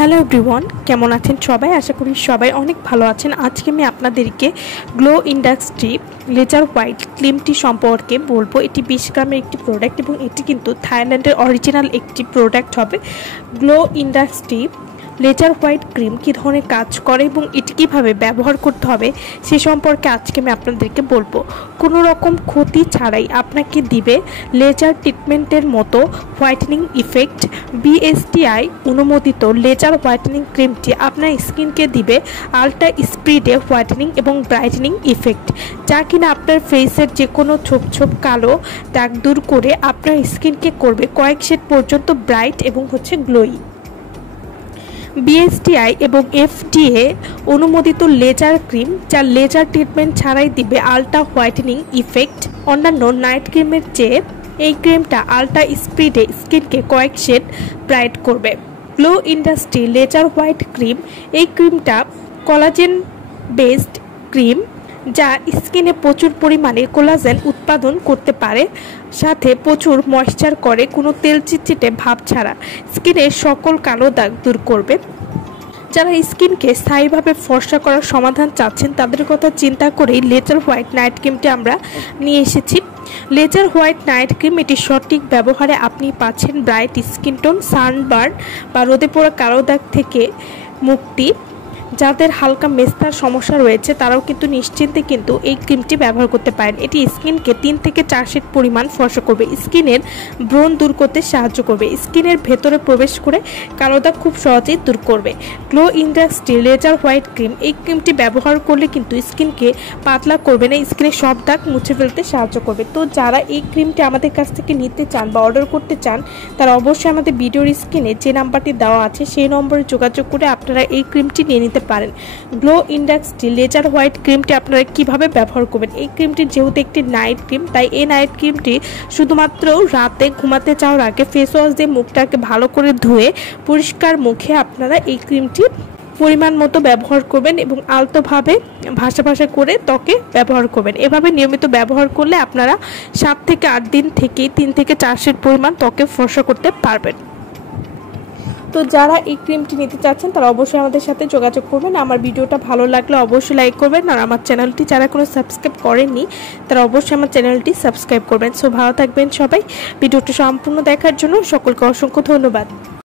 Hello everyone, কেমন আছেন সবাই? আশা করি সবাই অনেক ভালো আছেন। আজকে আমি আপনাদেরকে গ্লো ইন্ডাস্ট্রি লেজার হোয়াইট ক্রিমটি সম্পর্কে বলবো। এটি 20 গ্রামের একটি প্রোডাক্ট এবং এটি কিন্তু থাইল্যান্ডের অরিজিনাল একটি প্রোডাক্ট হবে। Glow industry laser white cream কী ধরনের কাজ করে এবং এটি কীভাবে ব্যবহার করতে হবে সে সম্পর্কে আজকে আমি আপনাদেরকে বলবো। কোনো রকম ক্ষতি ছাড়াই আপনাকে দিবে লেজার ট্রিটমেন্টের মতো হোয়াইটেনিং ইফেক্ট। বিএসটিআই অনুমোদিত লেজার হোয়াইটেনিং ক্রিমটি আপনার স্কিনকে দিবে আল্ট্রা স্পিডে হোয়াইটেনিং এবং ব্রাইটেনিং ইফেক্ট, যা কিনা আপনার ফেসের যে কোনো ছোপ ছোপ কালো দাগ দূর করে আপনার স্কিনকে করবে কয়েক শেড পর্যন্ত ব্রাইট এবং গ্লোয়ি। বিএসটিআই এবং এফডিএ অনুমোদিত লেজার ক্রিম, যা লেজার ট্রিটমেন্ট ছাড়াই দিবে আল্ট্রা হোয়াইটেনিং ইফেক্ট। অন্যান্য নাইট ক্রিমের চেয়ে এই ক্রিমটা আল্ট্রা স্পিডে স্কিনকে কয়েক শেড ব্রাইট করবে। Glow industry laser white cream, এই ক্রিমটা কোলাজেন বেসড ক্রিম, যা স্কিনে প্রচুর পরিমাণে কোলাজেন উৎপাদন করতে পারে, সাথে প্রচুর ময়েশ্চার করে কোনো তেল চিটচিটে ভাব ছাড়া। স্কিনের সকল কালো দাগ দূর করবে। যারা স্কিনকে স্থায়ীভাবে ফর্সা করার সমাধান চাচ্ছেন তাদের কথা চিন্তা করেই লেজার হোয়াইট নাইট ক্রিমটি আমরা নিয়ে এসেছি। লেজার হোয়াইট নাইট ক্রিম, এটি সঠিক ব্যবহারে আপনি পাচ্ছেন ব্রাইট স্কিন টোন, সানবার্ন বা রোদে পোড়া কালো দাগ থেকে মুক্তি। যাদের হালকা মেস্তার সমস্যা রয়েছে তারাও কিন্তু নিশ্চিন্তে কিন্তু এই ক্রিমটি ব্যবহার করতে পারেন। এটি স্কিনকে 3 থেকে 4 শেড পরিমাণ ফর্সা করবে, স্কিনের ব্রণ দূর করতে সাহায্য করবে, স্কিনের ভেতরে প্রবেশ করে কালো দাগ খুব সহজেই দূর করবে। Glow industry laser white cream, এই ক্রিমটি ব্যবহার করলে কিন্তু স্কিনকে পাতলা করবে না, স্কিনের সব দাগ মুছে ফেলতে সাহায্য করবে। তো যারা এই ক্রিমটি আমাদের কাছ থেকে নিতে চান বা অর্ডার করতে চান তারা অবশ্যই আমাদের ভিডিওর স্ক্রিনে যে নাম্বারটি দেওয়া আছে সেই নম্বরে যোগাযোগ করে আপনারা এই ক্রিমটি নিয়ে নিতে পারেন। গ্লো ইন্ডাস্ট্রি লেজার হোয়াইট ক্রিমটি আপনারা কিভাবে ব্যবহার করবেন? এই ক্রিমটি যেহেতু একটি নাইট ক্রিম, তাই এই নাইট ক্রিমটি শুধুমাত্র রাতে ঘুমাতে যাওয়ার আগে ফেস ওয়াশ দিয়ে মুখটাকে ভালো করে ধুয়ে পরিষ্কার মুখে আপনারা এই ক্রিমটি পরিমাণ মতো ব্যবহার করবেন এবং আলতোভাবে ভাসা করে ত্বকে ব্যবহার করবেন। এভাবে নিয়মিত ব্যবহার করলে আপনারা 7 থেকে 8 দিন থেকে 3 থেকে 4 শেড পরিমাণ ত্বকে ফর্সা করতে পারবেন। তো যারা এই ক্রিমটি নিতে চাচ্ছেন তারা অবশ্যই আমাদের সাথে যোগাযোগ করবেন। আমার ভিডিওটা ভালো লাগলে অবশ্যই লাইক করবেন, আর আমার চ্যানেলটি যারা কোনো সাবস্ক্রাইব করেননি তারা অবশ্যই আমার চ্যানেলটি সাবস্ক্রাইব করবেন। সো ভালো থাকবেন সবাই। ভিডিওটি সম্পূর্ণ দেখার জন্য সকলকে অসংখ্য ধন্যবাদ।